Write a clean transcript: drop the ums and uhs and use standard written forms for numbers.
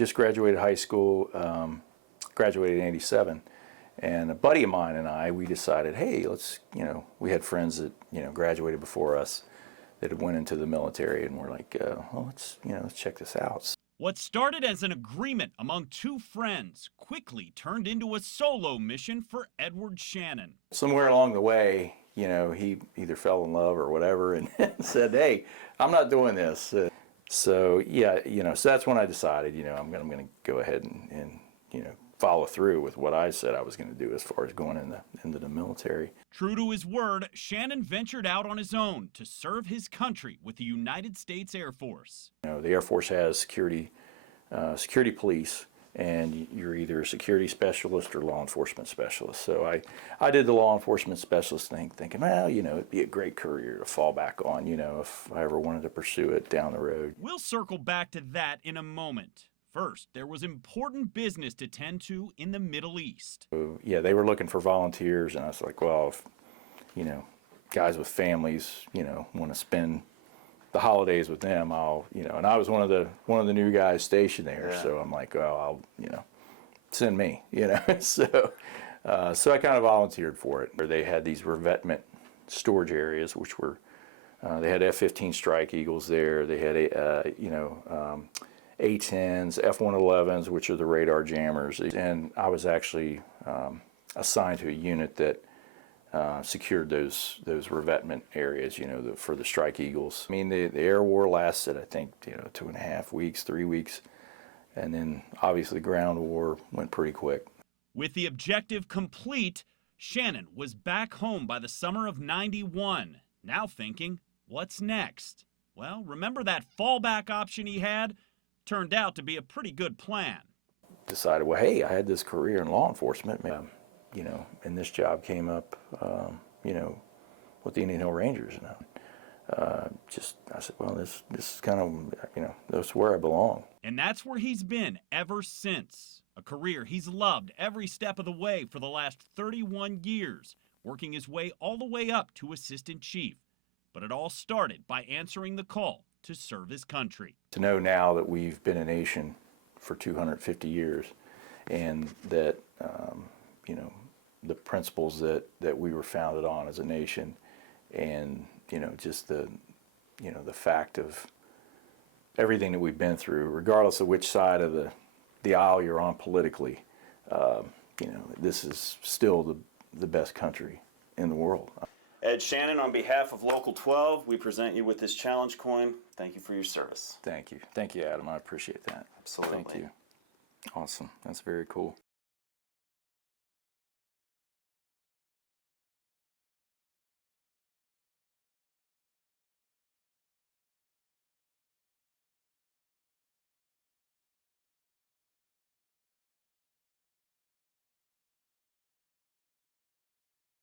just graduated high school, graduated in '87, and a buddy of mine and I, we decided, hey, let's, we had friends that, graduated before us that had went into the military, and we're like, well, let's check this out. What started as an agreement among two friends quickly turned into a solo mission for Edward Shannon. Somewhere along the way, he either fell in love or whatever and said, hey, I'm not doing this. So that's when I decided, I'm going to go ahead and follow through with what I said I was going to do as far as going into the military. True to his word, Shannon ventured out on his own to serve his country with the United States Air Force. The Air Force has security police, and you're either a security specialist or law enforcement specialist. So I did the law enforcement specialist thing, thinking, well, it'd be a great career to fall back on, if I ever wanted to pursue it down the road. We'll circle back to that in a moment. First, there was important business to tend to in the Middle East. So, yeah, they were looking for volunteers, and I was like, well, if, guys with families, want to spend the holidays with them, I'll, and I was one of the new guys stationed there, yeah. So I'm like, well, I'll, send me, so I kind of volunteered for it. They had these revetment storage areas, which were, they had F-15 Strike Eagles there. They had A-10s, F-111s, which are the radar jammers, and I was actually assigned to a unit that secured those revetment areas, for the Strike Eagles. I mean, the air war lasted, I think, 2.5 weeks, 3 weeks, and then obviously the ground war went pretty quick. With the objective complete, Shannon was back home by the summer of '91, now thinking, what's next? Well, remember that fallback option he had? Turned out to be a pretty good plan. Decided, well, hey, I had this career in law enforcement, and this job came up, with the Indian Hill Rangers. I said, well, this is kind of, that's where I belong. And that's where he's been ever since. A career he's loved every step of the way for the last 31 years, working his way all the way up to assistant chief. But it all started by answering the call to serve his country. To know now that we've been a nation for 250 years, and that, the principles that we were founded on as a nation, and, just the fact of everything that we've been through, regardless of which side of the aisle you're on politically, this is still the best country in the world. Ed Shannon, on behalf of Local 12, we present you with this challenge coin. Thank you for your service. Thank you. Thank you, Adam. I appreciate that. Absolutely. Thank you. Awesome. That's very cool.